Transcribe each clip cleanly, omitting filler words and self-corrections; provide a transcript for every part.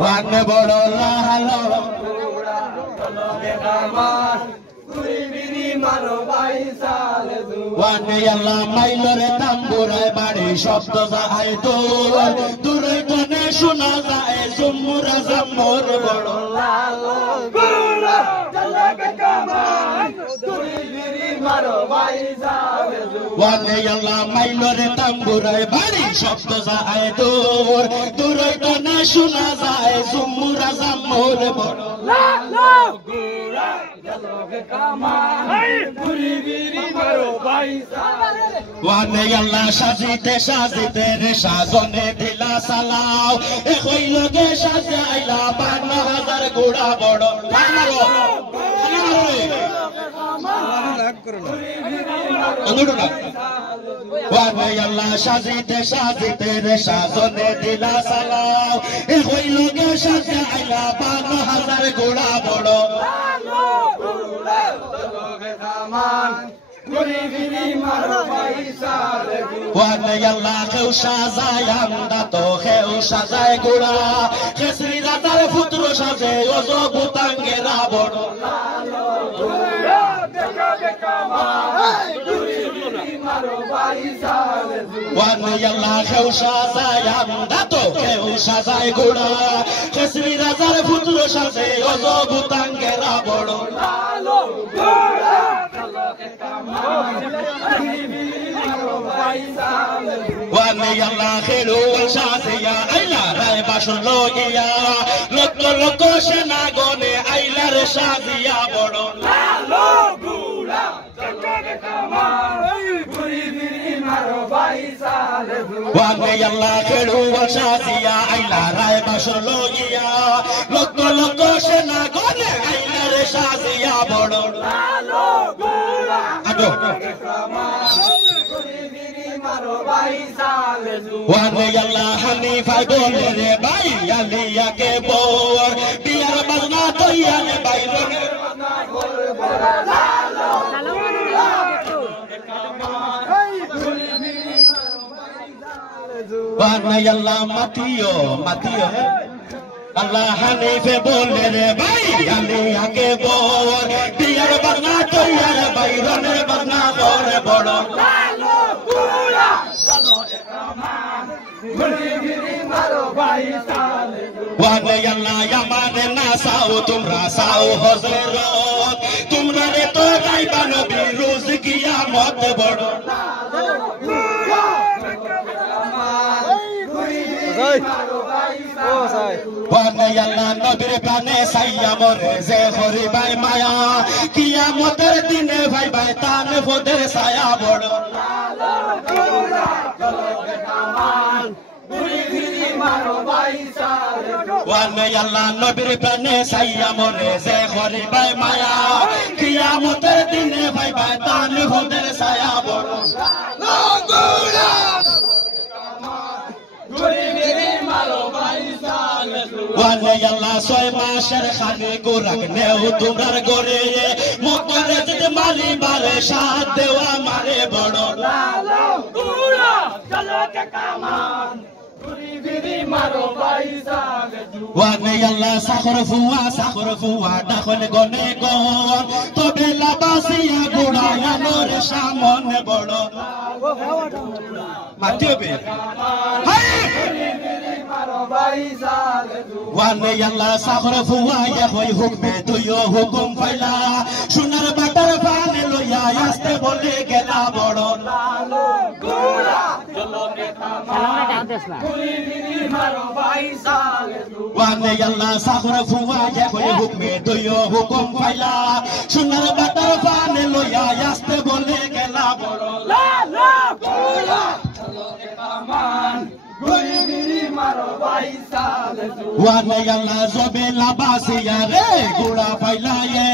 one বড় লাহালো ওয়ানে আল্লাহ মাইলরে তাম্বুরায় বাড়ি শব্দ যায় তোর দূরে কানে শোনা যায় জম্মুরা জাম্মুর বড় লালো গুলা চলকে কামান তুই বিরি মারো বাইজালে ওয়ানে আল্লাহ মাইলরে তাম্বুরায় বাড়ি শব্দ যায় তোর দূরে কানে শোনা যায় জম্মুরা জাম্মুর বড় লালো গুলা চলকে কামান তুই বিরি মারো বাইজালে ওয়ানে আল্লাহ সাজিতে সাজিতে রে সাজনে দিলা সালাও এ কইলগে সাজাইলা ৫২,০০০ গোড়া বড় মারো ওয়ানে আল্লাহ সাজিতে সাজিতে রে সাজনে দিলা সালাও এ কইলগে সাজাইলা ৫২,০০০ গোড়া বড় ওয়ানে আল্লাহ কেউ সাজায় আমরা তো কেউ সাজায় গোড়া কেসরি রাতার পুত্র সাজে ওজো ভূতাঙ্গেরা বড় ওয়ানে আল্লাহ কেউ সাজায় আমরা তো কেউ সাজায় গোড়া কেসরি রাজার পুত্র সাজে ওজো ভূতাঙ্গেরা বড় ওয়ানে আল্লাহ খেলো সাজিয়া আইলা রায় বাসন লগিয়া লক্ষ লক্ষ সেনা গনে আইলা রে সাজিয়া বড় লালো গুলা চককে কামান গুরি বিরি মারো বাইসালে ওয়ানে আল্লাহ খেলো সাজিয়া আইলা রায় বাসন লগিয়া লক্ষ লক্ষ সেনা গনে আইলা রে সাজিয়া বড় লালো গুলা চককে কামান ওয়ানে আল্লাহ হানিফা বলে রে ভাই আলিয়া কে বোর বিয়ার বাজনা তৈয়া রে ভাই রনের বাজনা করে বড় লালো ওয়ানে আল্লাহ মাতিও মাতিও আল্লাহ হানিফে বলে রে ভাই আলিয়া কে বোর বিয়ার বাজনা তৈয়া রে ভাই রনের বাজনা করে বড় লালো ওয়ানে আল্লাহ আমারে না সাও তোমরা সাও হযরত তোমরা রে তো গাইবা নবী রোজ কিয়ামত বড় ওয়ানে আল্লাহ নবীর প্রাণে সাইয়া মরে যে হরিবাই মায়া কিয়ামতের দিনে ভাই ভাই তান ফোদের ছায়া বড় ওয়ানে আল্লাহ নবীর প্রাণে সাইয়া মরে যে হরিবাই মায়া কিয়ামতের দিনে ভাই ভাই তান ফোদের ছায়া বড় ওয়ানে আল্লাহ ৬ মাসের খানে গোরাক নেও তোমার গরে মক্কারে যেতে মালি বারে সাথ দেওয়া মারে বড় লালো গুলা চলকে কামান গুরি বিরি মারো বাইসালে ওয়ানে আল্লাহ সাখর ফুয়া ডাকল গনে গন তবে লাবাসিয়া গোড়া আমার সামনে বড় মাটিবে হাই ওয়ানে আল্লাহ সাখর ফুয়া হই হুকমে তুইও হুকুম ফাইলা সোনার বাটার পানে লইয়া আসতে বলে গেলা বড় লালো গোলা চলকে কামান গুরি বিরি মারো বাইসালে ওয়ানে আল্লাহ সাখর ফুয়া হই হুকমে তুইও হুকুম ফাইলা সোনার বাটার পানে লইয়া আসতে বলে গেলা বড় লালো গোলা চলকে কামান গুরি বিরি মারো বাইসালে ওয়ানে আল্লাহ জবে লাবাসিয়া রে গুড়া ফাইলায়ে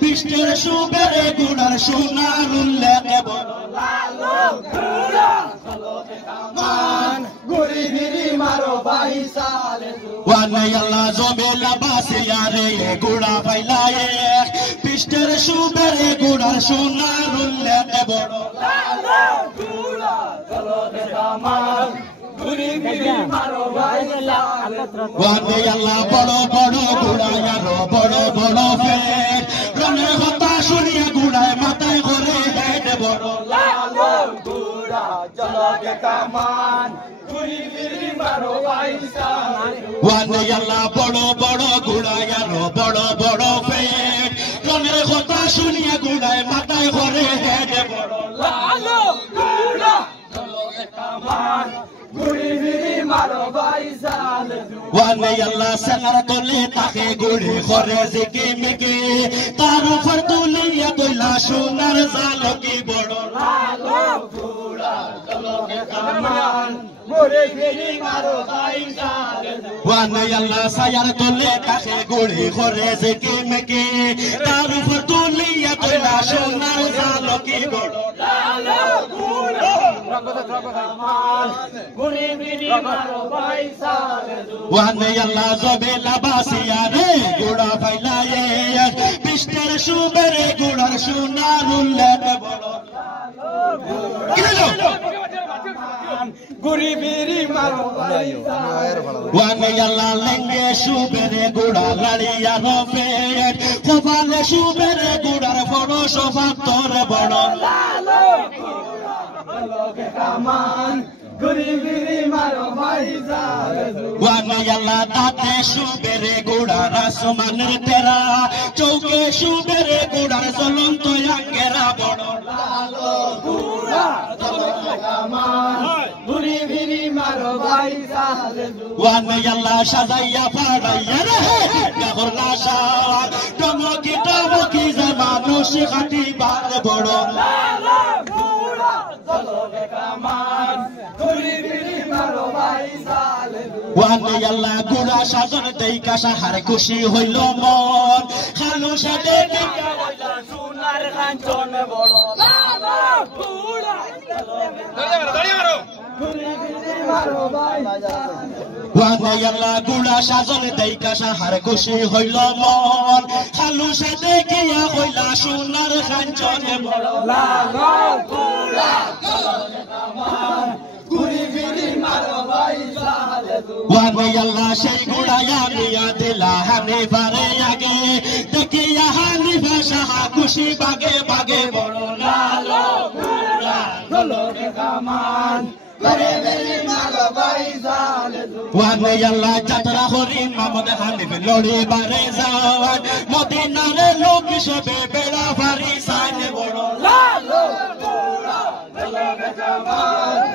পৃষ্ঠের সুবেরে গুড়ার সোনার উল্লেখ বড় লালো গুড়া চলকে কামান গুরি বিরি মারো বাইসালে ওয়ানে আল্লাহ জবে লাবাসিয়া রে গুড়া ফাইলায়ে পৃষ্ঠের সুবেরে গুড়ার সোনার উল্লেখ বড় লালো গুড়া চলকে কামান ওয়ানে আল্লাহ বড় বড় গুড়ায় আরো বড় বড় ফেট রনের কথা শুনিয়া গুড়ায় মাথায় করে হেড বড় ওয়ানে আল্লাহ বড় বড় গুড়ায় আরো বড় বড় ফেট রনের কথা শুনিয়া গুড়ায় মাথায় করে হেড বড় ওয়ানে আল্লাহ সেনার তলে তাকে গুড়ি করে জিকে মিকে তার উপর তুলিয়া কইলা সোনার জালকি বড় ওয়ানে আল্লাহ সায়ার তলে তাকে গুড়ি করে জিকে মিকে তার উপর তুলিয়া কইলা সোনার জালকি বড় ওয়ানে আল্লাহ জবেলা বাসিয়া রে গুড়া ফাইলায়ে পৃষ্ঠের সুবেরে গুড়ার সোনার উল্লেখ বড় ওয়ানে আল্লাহ লেঙ্গে সুবেরে গুড়া লাড়িয়া রফেট কপালে সুবেরে গুড়ার বড় স্বভাব তোর বড় ওয়ানে আল্লাহ তাতে সুবেরে গুড়ার আসমানের তেরা চৌকে সুবেরে গুড়ার জ্বলন্ত আঙ্গেরা বড় ওয়ানে আল্লাহ সাজাইয়া পাড়াইয়া রে গাহর লাশা টমকি টমকি যে মানুষ খাটি বার বড় ওয়ানে আল্লাহ গুড়া সাজন দেই কাশা হার খুশি হইল মন খালু সাথে সোনার কাঞ্চন বড় ওয়ানে আল্লাহ গুড়া সাজন দেই কাশা হার খুশি হইল মন খালু সাথে গিয়া হইলা সোনার কাঞ্চন বড় ওয়ানে আল্লাহ সেই গুড়ায়া নিয়া দিলা হানি বারে আগে দেখিয়া হানি ভাষা খুশি বাগে বাগে বড় লালো গুড়া গলরে কামান ওয়ানে আল্লাহ যাত্রা হরি মামদ হানিফ লড়ি বারে যাওয়ান মদিনারে লোক সবে বেড়া ভারি সাইন বড় লালো গুড়া গলরে কামান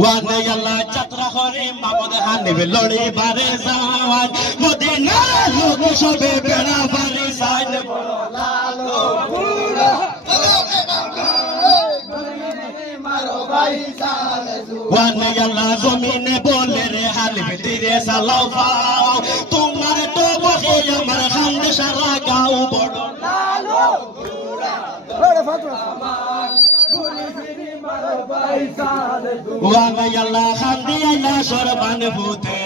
ওয়ানে আল্লাহ যাত্রা হরি মামদ হানিফ লড়ি বারে যাওয়ান মদিনারে লোক সবে বেড়া ভারি সাইন বড় লালো গুড়া গলরে কামান ওয়ানে আল্লাহ জমিনে বলে রে হালিফ তীরে সালাও পাও তোমার তো বহে আমার খান্দে সারা গাও বড় ওয়ানে আল্লাহ খান্দি আইলা সরবান ভূতের